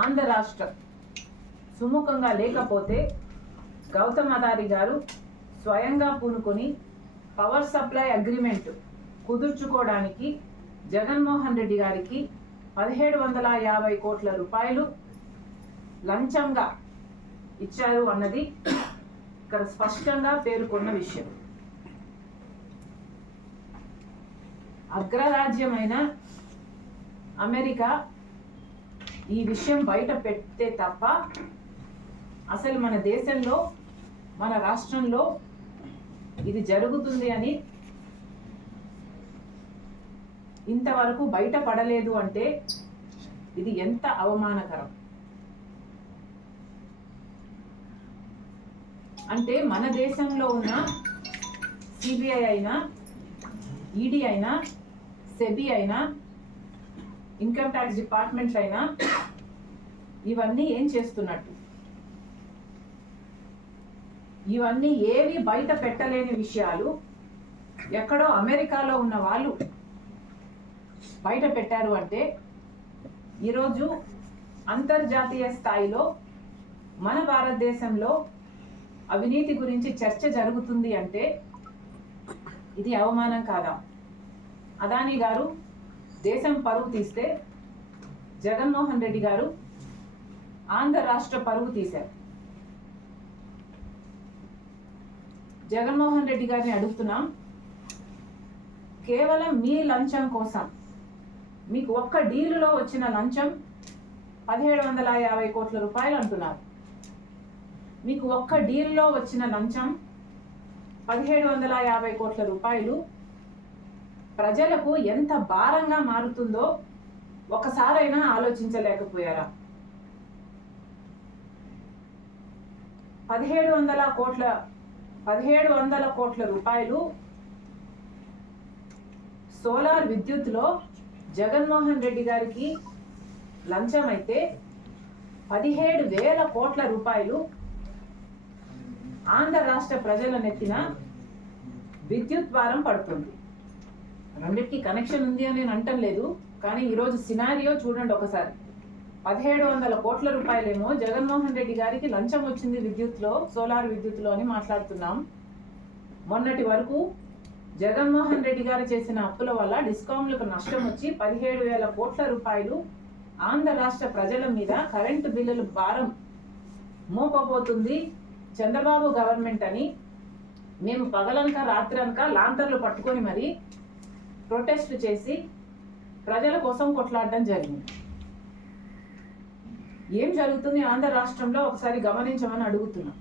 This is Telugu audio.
ఆంధ్ర రాష్ట్రం సుముఖంగా లేకపోతే గౌతమ్ అదారి గారు స్వయంగా పూనుకొని పవర్ సప్లై అగ్రిమెంట్ కుదుర్చుకోవడానికి జగన్మోహన్ రెడ్డి గారికి 1750 కోట్ల రూపాయలు లంచంగా ఇచ్చారు అన్నది ఇక్కడ స్పష్టంగా పేర్కొన్న విషయం. అగ్రరాజ్యమైన అమెరికా ఈ విషయం బయట పెడితే తప్ప అసలు మన దేశంలో మన రాష్ట్రంలో ఇది జరుగుతుంది అని ఇంతవరకు బయట పడలేదు అంటే ఇది ఎంత అవమానకరం. అంటే మన దేశంలో ఉన్న సిబిఐ అయినా, ఈడీ అయినా, సెబీ అయినా, ఇన్కమ్ ట్యాక్స్ డిపార్ట్మెంట్స్ అయినా ఇవన్నీ ఏం చేస్తున్నట్టు? ఇవన్నీ ఏవి బయట పెట్టలేని విషయాలు ఎక్కడో అమెరికాలో ఉన్న వాళ్ళు బయట పెట్టారు అంటే ఈరోజు అంతర్జాతీయ స్థాయిలో మన భారతదేశంలో అవినీతి గురించి చర్చ జరుగుతుంది అంటే ఇది అవమానం కాదా? అదానీ గారు దేశం పరువు తీస్తే జగన్మోహన్ రెడ్డి గారు ఆంధ్ర రాష్ట్ర పరువు తీశారు. జగన్మోహన్ రెడ్డి గారిని అడుగుతున్నాం, కేవలం మీ లంచం కోసం మీకు ఒక్క డీలులో వచ్చిన లంచం 1750 కోట్ల రూపాయలు అంటున్నారు. మీకు ఒక్క డీల్లో వచ్చిన లంచం 1750 కోట్ల రూపాయలు ప్రజలకు ఎంత భారంగా మారుతుందో ఒకసారైనా ఆలోచించలేకపోయారా? 1700 కోట్ల రూపాయలు సోలార్ విద్యుత్లో జగన్మోహన్ రెడ్డి గారికి లంచం అయితే 17,000 కోట్ల రూపాయలు ఆంధ్ర రాష్ట్ర ప్రజల నెత్తిన విద్యుత్ భారం పడుతుంది. రెండింటికి కనెక్షన్ ఉంది అని నేను అంటం లేదు, కానీ ఈరోజు సినారియో చూడండి ఒకసారి. 1700 కోట్ల రూపాయలేమో జగన్మోహన్ రెడ్డి గారికి లంచం వచ్చింది విద్యుత్లో, సోలార్ విద్యుత్లో అని మాట్లాడుతున్నాం. మొన్నటి వరకు జగన్మోహన్ రెడ్డి గారు చేసిన అప్పుల వల్ల డిస్కామ్లకు నష్టం వచ్చి 17,000 కోట్ల రూపాయలు ఆంధ్ర రాష్ట్ర ప్రజల మీద కరెంటు బిల్లుల భారం మోపబోతుంది చంద్రబాబు గవర్నమెంట్ అని మేము పగలనక రాత్రనక లాంతర్లు పట్టుకొని మరి ప్రొటెస్ట్ చేసి ప్రజల కోసం కొట్లాడడం జరిగింది. ఏం జరుగుతుంది ఆంధ్ర రాష్ట్రంలో ఒకసారి గమనించమని అడుగుతున్నాం.